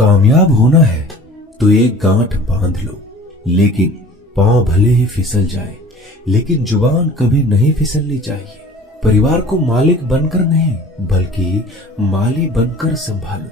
कामयाब होना है तो एक गांठ बांध लो, लेकिन पांव भले ही फिसल जाए, लेकिन जुबान कभी नहीं फिसलनी चाहिए। परिवार को मालिक बनकर नहीं, बल्कि माली बनकर संभालो।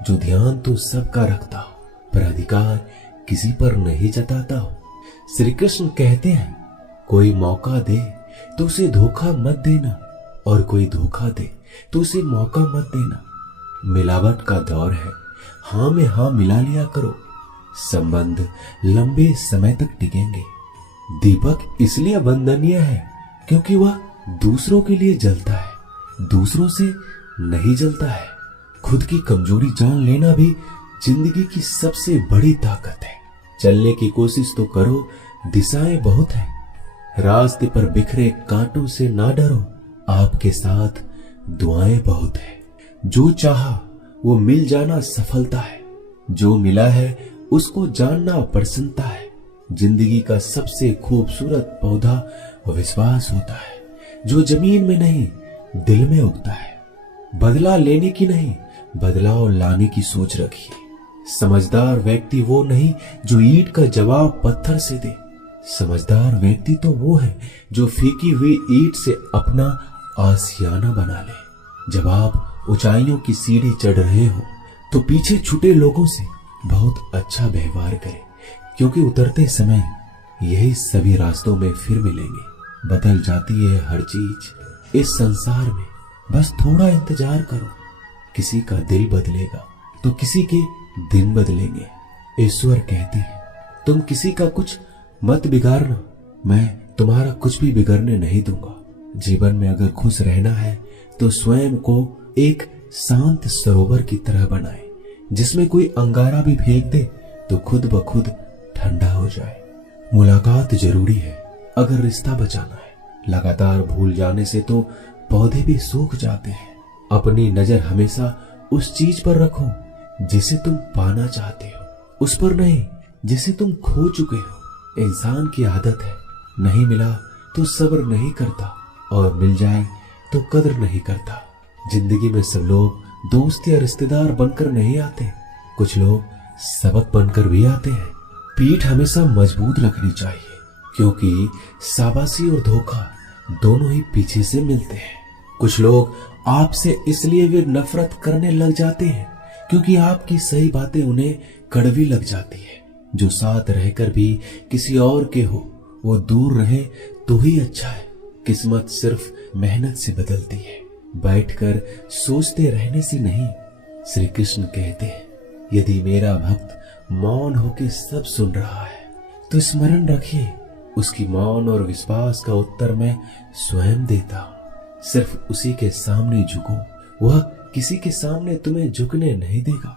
जो ध्यान तो सबका रखता हो, पर अधिकार किसी पर नहीं जताता हो। श्री कृष्ण कहते हैं, कोई मौका दे तो उसे धोखा मत देना, और कोई धोखा दे तो उसे मौका मत देना। मिलावट का दौर है, हाँ में हाँ मिला लिया करो, संबंध लंबे समय तक टिकेंगे। दीपक इसलिए वंदनीय है क्योंकि वह दूसरों के लिए जलता है, दूसरों से नहीं जलता है। खुद की कमजोरी जान लेना भी जिंदगी की सबसे बड़ी ताकत है। चलने की कोशिश तो करो, दिशाएं बहुत है। रास्ते पर बिखरे कांटों से ना डरो, आपके साथ दुआएं बहुत है। जो चाहा वो मिल जाना सफलता है, जो मिला है उसको जानना प्रसन्नता है। जिंदगी का सबसे खूबसूरत पौधा विश्वास होता है, जो जमीन में नहीं दिल में उगता है। बदला लेने की नहीं, बदलाव लाने की सोच रखिए। समझदार व्यक्ति वो नहीं जो ईंट का जवाब पत्थर से दे। समझदार व्यक्ति तो वो है जो फीकी हुई ईंट से अपना आशियाना बना ले। जब आप ऊंचाइयों की सीढ़ी चढ़ रहे हो तो पीछे छूटे लोगों से बहुत अच्छा व्यवहार करें, क्योंकि उतरते समय यही सभी रास्तों में फिर मिलेंगे। बदल जाती है हर चीज इस संसार में, बस थोड़ा इंतजार करो। किसी का दिल बदलेगा तो किसी के दिन बदलेंगे। ईश्वर कहते हैं, तुम किसी का कुछ मत बिगाड़ना, मैं तुम्हारा कुछ भी बिगड़ने नहीं दूंगा। जीवन में अगर खुश रहना है तो स्वयं को एक शांत सरोवर की तरह बनाए, जिसमें कोई अंगारा भी फेंक दे तो खुद ब खुद ठंडा हो जाए। मुलाकात जरूरी है अगर रिश्ता बचाना है। लगातार भूल जाने से तो पौधे भी सूख जाते हैं। अपनी नजर हमेशा उस चीज पर रखो जिसे तुम पाना चाहते हो, उस पर नहीं जिसे तुम खो चुके हो। इंसान की आदत है, नहीं मिला तो सब्र नहीं करता, और मिल जाए तो कदर नहीं करता। जिंदगी में सब लोग दोस्त या रिश्तेदार बनकर नहीं आते, कुछ लोग सबक बनकर भी आते हैं। पीठ हमेशा मजबूत रखनी चाहिए, क्योंकि शाबाशी और धोखा दोनों ही पीछे से मिलते हैं। कुछ लोग आपसे इसलिए भी नफरत करने लग जाते हैं क्योंकि आपकी सही बातें उन्हें कड़वी लग जाती है। जो साथ रहकर भी किसी और के हो, वो दूर रहे तो ही अच्छा है। किस्मत सिर्फ मेहनत से बदलती है, बैठकर सोचते रहने से नहीं। श्री कृष्ण कहते हैं, यदि मेरा भक्त मौन होके सब सुन रहा है तो स्मरण रखिए, उसकी मौन और विश्वास का उत्तर मैं स्वयं देता हूँ। सिर्फ उसी के सामने झुको, वह किसी के सामने तुम्हें झुकने नहीं देगा।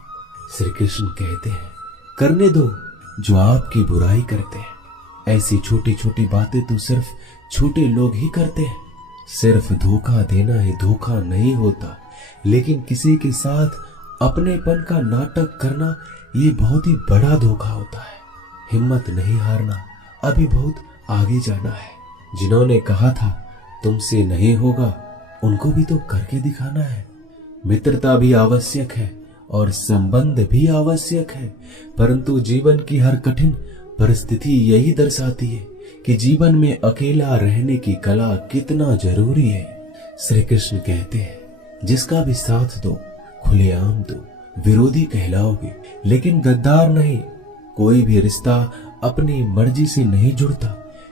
श्री कृष्ण कहते हैं, करने दो जो आपकी बुराई करते हैं। ऐसी छोटी छोटी बातें तो सिर्फ छोटे लोग ही करते हैं। सिर्फ धोखा देना ही धोखा नहीं होता, लेकिन किसी के साथ अपनेपन का नाटक करना ये बहुत ही बड़ा धोखा होता है। हिम्मत नहीं हारना, अभी बहुत आगे जाना है। जिन्होंने कहा था तुमसे नहीं होगा, उनको भी तो करके दिखाना है। मित्रता भी आवश्यक है और संबंध भी आवश्यक है, परंतु जीवन की हर कठिन परिस्थिति यही दर्शाती है कि जीवन में अकेला रहने की कला कितना जरूरी है। श्री कृष्ण कहते हैं, जिसका भी साथ दो खुलेआम दो, विरोधी कहलाओगे लेकिन गद्दार नहीं। कोई भी रिश्ता अपनी मर्जी से नहीं जुड़ता,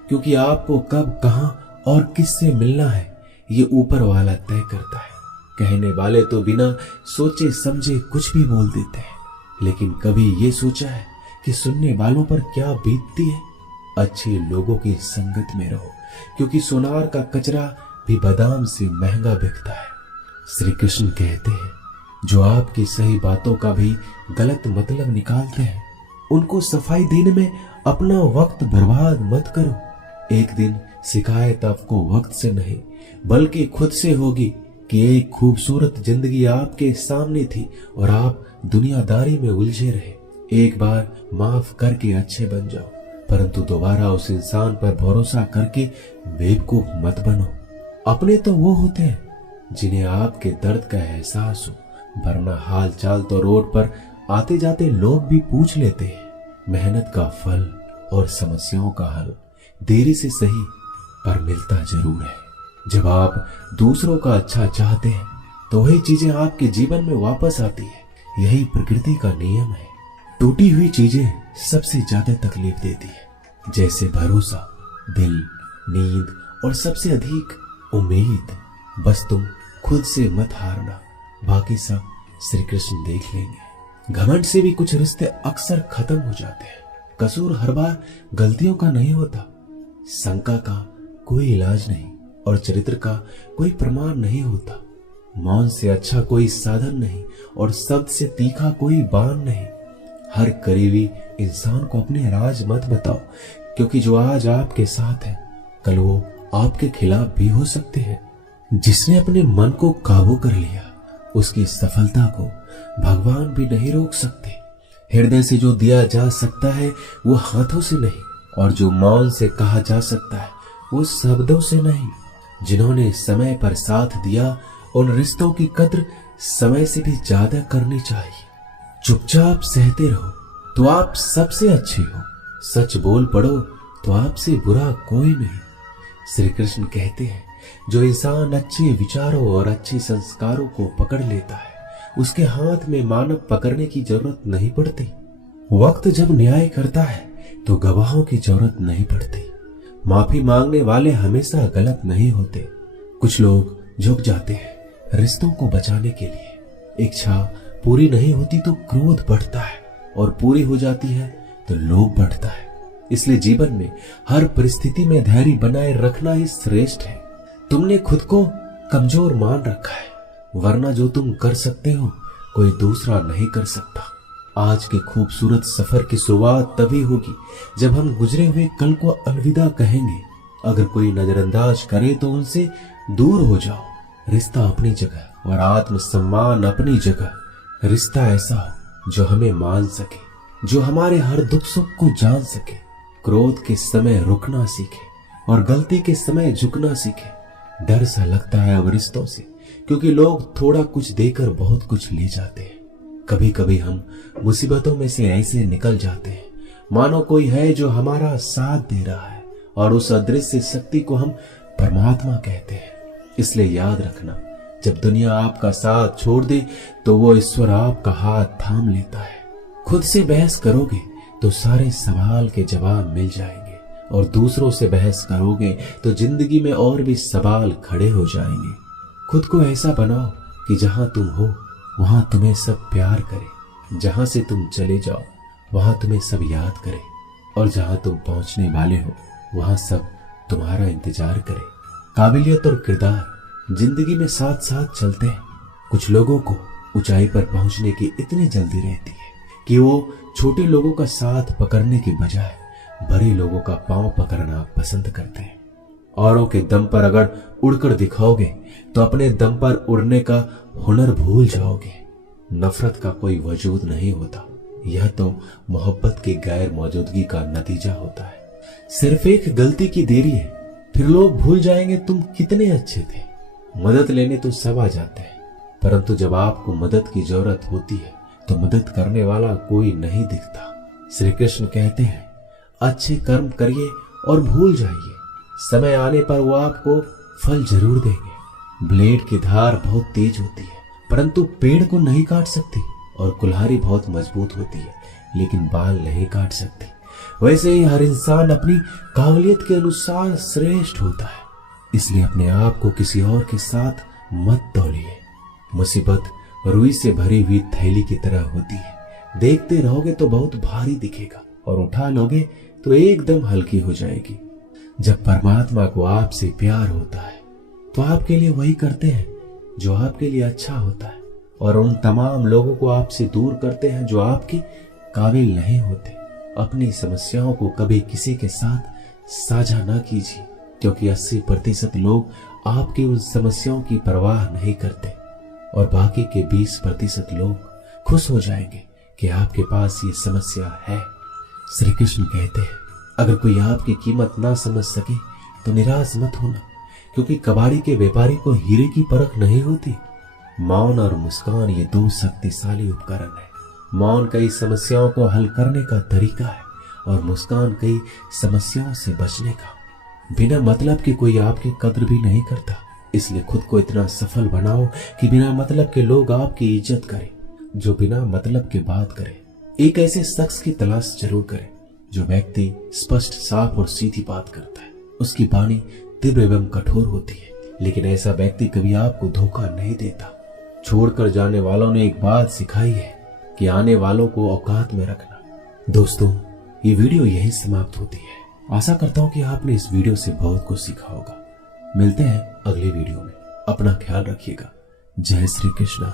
क्योंकि आपको कब, कहां और किससे मिलना है ये ऊपर वाला तय करता है। कहने वाले तो बिना सोचे समझे कुछ भी बोल देते हैं, लेकिन कभी ये सोचा है कि सुनने वालों पर क्या बीतती है। अच्छे लोगों की संगत में रहो, क्योंकि सोनार का कचरा भी बादाम से महंगा बिकता है। श्री कृष्ण कहते हैं, जो आपकी सही बातों का भी गलत मतलब निकालते हैं, उनको सफाई देने में अपना वक्त बर्बाद मत करो। एक दिन शिकायत आपको वक्त से नहीं बल्कि खुद से होगी कि एक खूबसूरत जिंदगी आपके सामने थी और आप दुनियादारी में उलझे रहे। एक बार माफ करके अच्छे बन जाओ, परंतु दोबारा उस इंसान पर भरोसा करके बेवकूफ मत बनो। अपने तो वो होते हैं जिन्हें आपके दर्द का एहसास हो, वरना हाल चाल तो रोड पर आते जाते लोग भी पूछ लेते हैं। मेहनत का फल और समस्याओं का हल देरी से सही पर मिलता जरूर है। जब आप दूसरों का अच्छा चाहते हैं तो वही चीजें आपके जीवन में वापस आती है। यही प्रकृति का नियम है। टूटी हुई चीजें सबसे ज्यादा तकलीफ देती है, जैसे भरोसा, दिल, नींद और सबसे अधिक उम्मीद। बस तुम खुद से मत हारना, बाकी सब श्री कृष्ण देख लेंगे। घमंड से भी कुछ रिश्ते अक्सर खत्म हो जाते हैं। कसूर हर बार गलतियों का नहीं होता, शंका का कोई इलाज नहीं और चरित्र का कोई प्रमाण नहीं होता। मौन से अच्छा कोई साधन नहीं और शब्द से तीखा कोई बाण नहीं। हर करीबी इंसान को अपने राज मत बताओ, क्योंकि जो आज आपके साथ है कल वो आपके खिलाफ भी हो सकते हैं। जिसने अपने मन को काबू कर लिया उसकी सफलता को भगवान भी नहीं रोक सकते। हृदय से जो दिया जा सकता है वो हाथों से नहीं, और जो मौन से कहा जा सकता है वो शब्दों से नहीं। जिन्होंने समय पर साथ दिया उन रिश्तों की कद्र समय से भी ज्यादा करनी चाहिए। चुपचाप सहते रहो तो आप सबसे अच्छे हो, सच बोल पड़ो तो आपसे बुरा कोई नहीं। श्री कृष्ण कहते हैं, जो इंसान अच्छे विचारों और अच्छे संस्कारों को पकड़ लेता है उसके हाथ में मानव पकड़ने की जरूरत नहीं पड़ती। वक्त जब न्याय करता है तो गवाहों की जरूरत नहीं पड़ती। माफी मांगने वाले हमेशा गलत नहीं होते। कुछ लोग झुक जाते हैं रिश्तों को बचाने के लिए। इच्छा पूरी नहीं होती तो क्रोध बढ़ता है, और पूरी हो जाती है तो लोभ बढ़ता है। इसलिए जीवन में हर परिस्थिति में धैर्य बनाए रखना ही श्रेष्ठ है। तुमने खुद को कमजोर मान रखा है, वरना जो तुम कर सकते हो कोई दूसरा नहीं कर सकता। आज के खूबसूरत सफर की शुरुआत तभी होगी जब हम गुजरे हुए कल को अलविदा कहेंगे। अगर कोई नजरअंदाज करे तो उनसे दूर हो जाओ। रिश्ता अपनी जगह और आत्मसम्मान अपनी जगह। रिश्ता ऐसा हो जो हमें मान सके, जो हमारे हर दुख सुख को जान सके, क्रोध के समय रुकना सीखे और गलती के समय झुकना सीखे। डर सा लगता है अब रिश्तों से, क्योंकि लोग थोड़ा कुछ देकर बहुत कुछ ले जाते हैं। कभी कभी हम मुसीबतों में से ऐसे निकल जाते हैं मानो कोई है जो हमारा साथ दे रहा है, और उस अदृश्य शक्ति को हम परमात्मा कहते हैं। इसलिए याद रखना, जब दुनिया आपका साथ छोड़ दे तो वो ईश्वर आपका हाथ थाम लेता है। खुद से बहस करोगे तो सारे सवाल के जवाब मिल जाएंगे, और दूसरों से बहस करोगे तो जिंदगी में और भी सवाल खड़े हो जाएंगे। खुद को ऐसा बनाओ कि जहां तुम हो वहां तुम्हें सब प्यार करे, जहां से तुम चले जाओ वहां तुम्हें सब याद करे, और जहां तुम पहुंचने वाले हो वहां सब तुम्हारा इंतजार करे। काबिलियत और किरदार जिंदगी में साथ साथ चलते हैं। कुछ लोगों को ऊंचाई पर पहुंचने की इतनी जल्दी रहती है कि वो छोटे लोगों का साथ पकड़ने के बजाय बड़े लोगों का पांव पकड़ना पसंद करते हैं। औरों के दम पर अगर उड़कर दिखाओगे तो अपने दम पर उड़ने का हुनर भूल जाओगे। नफरत का कोई वजूद नहीं होता, यह तो मोहब्बत की गैर मौजूदगी का नतीजा होता है। सिर्फ एक गलती की देरी है, फिर लोग भूल जाएंगे तुम कितने अच्छे थे। मदद लेने तो सब आ जाते हैं, परंतु जब आपको मदद की जरूरत होती है तो मदद करने वाला कोई नहीं दिखता। श्री कृष्ण कहते हैं, अच्छे कर्म करिए और भूल जाइए, समय आने पर वो आपको फल जरूर देंगे। ब्लेड की धार बहुत तेज होती है, परंतु पेड़ को नहीं काट सकती, और कुल्हाड़ी बहुत मजबूत होती है, लेकिन बाल नहीं काट सकती। वैसे ही हर इंसान अपनी काबिलियत के अनुसार श्रेष्ठ होता है। इसलिए अपने आप को किसी और के साथ मत तौलिए। मुसीबत रुई से भरी हुई थैली की तरह होती है, देखते रहोगे तो बहुत भारी दिखेगा, और उठा लोगे तो एकदम हल्की हो जाएगी। जब परमात्मा को आपसे प्यार होता है तो आपके लिए वही करते हैं जो आपके लिए अच्छा होता है, और उन तमाम लोगों को आपसे दूर करते हैं जो आपके काबिल नहीं होते। अपनी समस्याओं को कभी किसी के साथ साझा ना कीजिए, क्योंकि 80% लोग आपकी उन समस्याओं की परवाह नहीं करते, और बाकी के 20% लोग खुश हो जाएंगे कि आपके पास ये समस्या है। श्री कृष्ण कहते हैं, अगर कोई आपकी कीमत ना समझ सके तो निराश मत होना, क्योंकि कबाड़ी के व्यापारी को हीरे की परख नहीं होती। मौन और मुस्कान ये दो शक्तिशाली उपकरण है मौन कई समस्याओं को हल करने का तरीका है और मुस्कान कई समस्याओं से बचने का। बिना मतलब के कोई आपकी कद्र भी नहीं करता, इसलिए खुद को इतना सफल बनाओ कि बिना मतलब के लोग आपकी इज्जत करें, जो बिना मतलब के बात करे। एक ऐसे शख्स की तलाश जरूर करें जो व्यक्ति स्पष्ट, साफ और सीधी बात करता है। उसकी वाणी तीव्र एवं कठोर होती है, लेकिन ऐसा व्यक्ति कभी आपको धोखा नहीं देता। छोड़कर जाने वालों ने एक बात सिखाई है कि आने वालों को औकात में रखना। दोस्तों, ये वीडियो यहीं समाप्त होती है। आशा करता हूं कि आपने इस वीडियो से बहुत कुछ सीखा होगा। मिलते हैं अगले वीडियो में। अपना ख्याल रखिएगा। जय श्री कृष्णा।